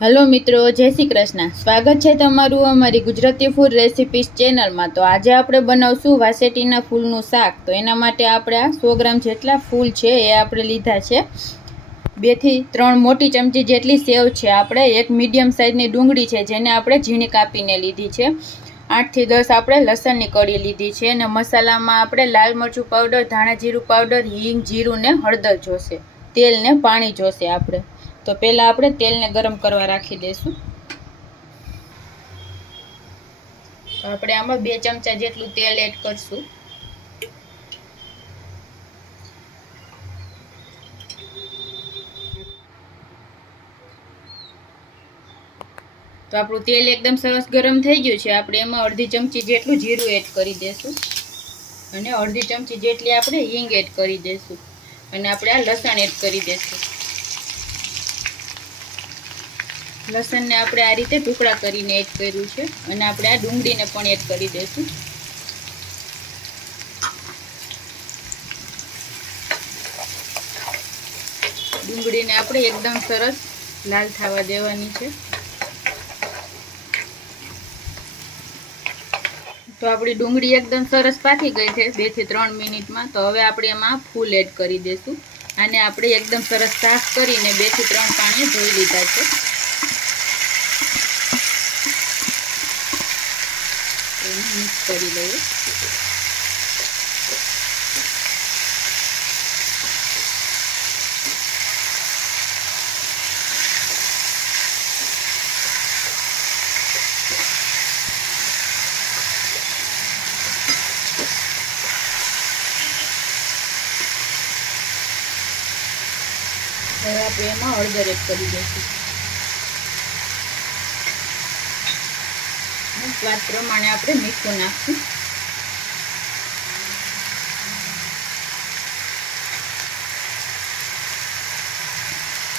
Hello મિત્રો, જય શ્રી કૃષ્ણ. સ્વાગત છે તમારું અમારી ગુજરાતી ફૂડ રેસિપીસ ચેનલમાં તો આજે આપણે બનાવશું વાસેટીના ફૂલનું શાક. તો એના માટે આપણે આ સો ગ્રામ જેટલા ફૂલ છે એ આપણે લીધા છે. બેથી ત્રણ મોટી ચમચી જેટલી સેવ છે આપણે. એક મીડિયમ સાઇઝની ડુંગળી છે જેને આપણે ઝીણી કાપીને લીધી છે. આઠથી દસ આપણે લસણની કળી લીધી છે અને મસાલામાં આપણે લાલ મરચું પાવડર ધાણા જીરું પાવડર હિંગ, જીરું ને હળદર જોશે. તેલ ને પાણી જોશે આપણે. તો પહેલાં આપણે તેલને ગરમ કરવા રાખી દઈશું. આપણે આમાં બે ચમચા જેટલું તેલ એડ કરશું. તો આપણું તેલ એકદમ સરસ ગરમ થઈ ગયું છે. આપણે એમાં અડધી ચમચી જેટલું જીરું એડ કરી દઈશું. અને અડધી ચમચી જેટલી આપણે હિંગ એડ કરી દઈશું. અને આપણે આ લસણ એડ કરી દઈશું. લસણને આપણે આ રીતે ટુકડા કરીને એડ કર્યું છે. અને આપણે આ ડુંગળીને પણ એડ કરી દઈશું. ડુંગળીને આપણે એકદમ સરસ લાલ થવા દેવાની છે. તો આપણી ડુંગળી એકદમ સરસ પાકી ગઈ છે બેથી ત્રણ મિનિટમાં. તો હવે આપણે એમાં ફૂલ એડ કરી દઈશું. અને આપણે એકદમ સરસ સાફ કરીને બેથી ત્રણ પાણી ધોઈ લીધા છે. એને મિક્સ કરી લઈએ હવે આપણે એમાં હળદર એડ કરી દઈશું. સ્વાદ પ્રમાણે આપણે મીઠું નાખશું.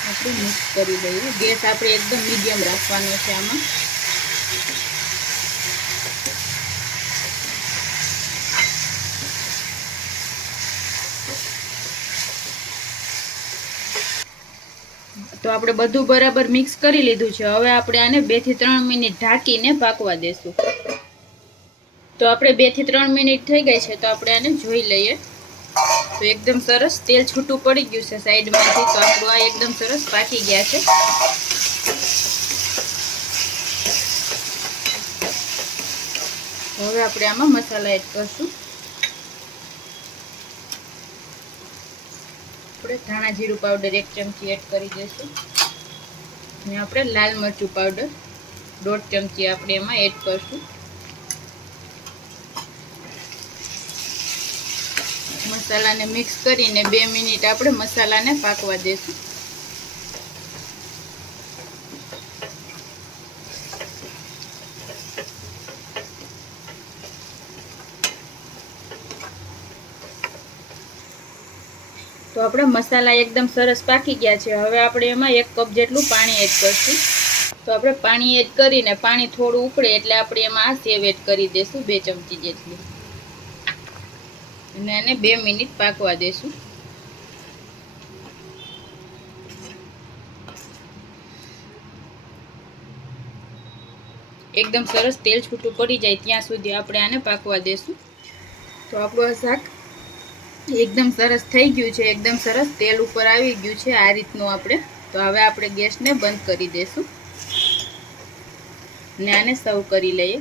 આપણે મિક્સ કરી દઈએ. ગેસ આપણે એકદમ મીડિયમ રાખવાનો છે આમાં. તો આપણે બધું બરાબર મિક્સ કરી લીધું છે. હવે આપણે આને બેથી ત્રણ મિનિટ ઢાંકીને પાકવા દેશું. તો આપણે બેથી ત્રણ મિનિટ થઈ ગઈ છે, તો આપણે આને જોઈ લઈએ. તો એકદમ સરસ તેલ છૂટું પડી ગયું છે સાઈડમાંથી, તો આપણું આ એકદમ સરસ પાકી ગયા છે. હવે આપણે આમાં મસાલા એડ કરશું. આપણે ધાણા જીરું પાવડર એક ચમચી એડ કરી દઈશું. અને આપણે લાલ મરચું પાવડર દોઢ ચમચી આપણે એમાં એડ કરશું. મસાલાને મિક્સ કરીને બે મિનિટ આપણે મસાલાને પાકવા દઈશું. તો આપણા મસાલા એકદમ સરસ પાકી ગયા છે. હવે આપણે એમાં એક કપ જેટલું પાણી એડ કરશું. તો આપણે પાણી એડ કરીને પાણી થોડું ઉકળે એટલે આપણે એમાં આ સેવ એડ કરી દઈશું બે ચમચી જેટલી. અને એને બે મિનિટ પાકવા દઈશું એકદમ સરસ તેલ છૂટું પડી જાય ત્યાં સુધી આપણે આને પાકવા દઈશું તો આપણું આ શાક એકદમ સરસ થઈ ગયું છે, એકદમ સરસ તેલ ઉપર આવી ગયું છે આ રીતનું આપણે. તો હવે આપણે ગેસને બંધ કરી દઈશું. ને આને સર્વ કરી લઈએ.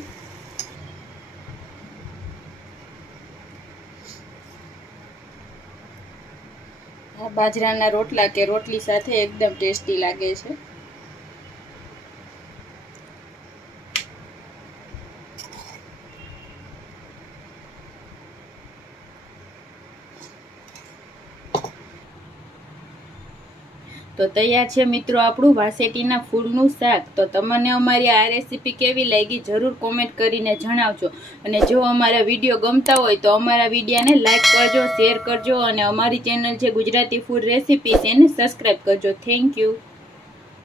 આ બાજરાના રોટલા કે રોટલી સાથે એકદમ ટેસ્ટી લાગે છે. તો તૈયાર છે મિત્રો આપણું વાસેટીના ફૂલનું શાક. તો તમને અમારી આ રેસીપી કેવી લાગી જરૂર કોમેન્ટ કરીને જણાવજો. અને જો અમારા વીડિયો ગમતા હોય તો અમારા વિડીયાને લાઇક કરજો શેર કરજો અને અમારી ચેનલ છે ગુજરાતી ફૂડ રેસીપીસ એને સબસ્ક્રાઈબ કરજો. Thank you